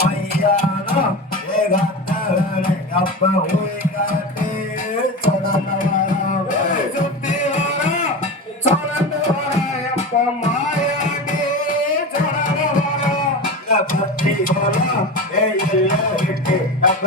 மையானோ ஏகாத்தவனை அப்ப உயிராட்டு சொடலவரா சுத்தி வரா சொடந்து வரா அப்ப மாயாடி பத்தி ஏ அப்ப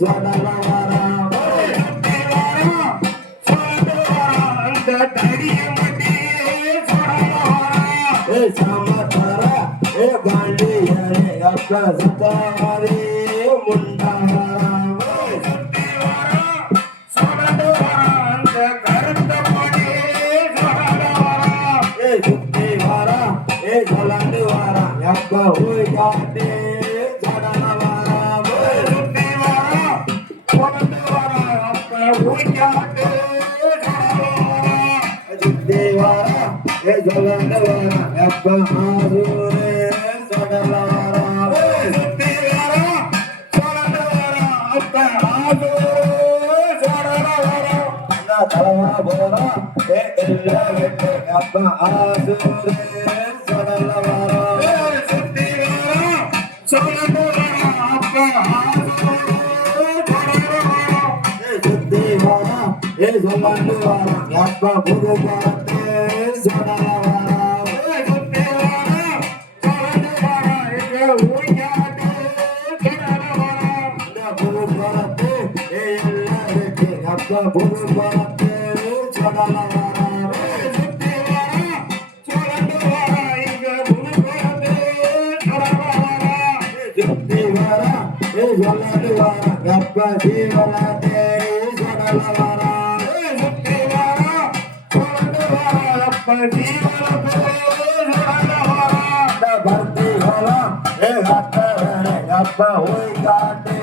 காரே ஓடி வரா ஏ சுத்தி జగదవారా ఎప్ప హారునే సగలారా సత్తివారా సగలవారా అప్ప హారు సగలవారా తలవా బోరా ఏ ఇల్ల వెట్ట అప్ప హారునే సగలవారా సత్తివారా సగలవారా అప్ప హారు ఏ జమానువారా అప్ప భుజవారా சுத்தி வரா சொலந்து வரா அப்ப ಭರ್ತಿ ಹೊಲ ಹಬ್ಬ ಹೋಯ್ತಾಟೇ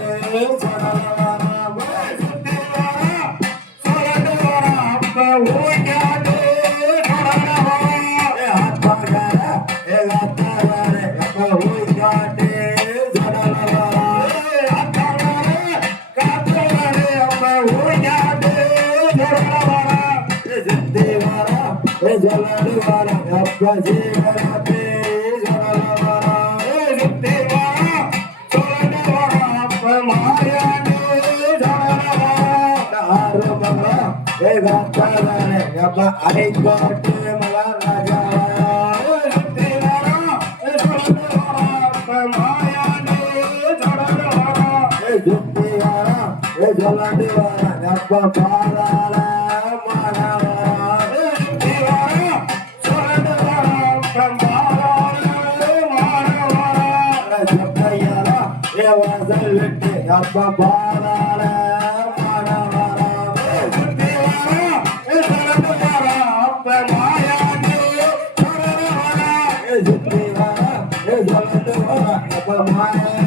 జలవారా అప్ప జీవన పే జలవారా ఏ జుట్టేవా చోలవారా అప్ప మాయాడు జలవారా దారమా ఏ గాతారానే అప్ప అరే గోటే మల రాజా జలాడి వారా నప్ప పారాలా வாசல் விட்டு அப்பா பாராள அப்ப மாயா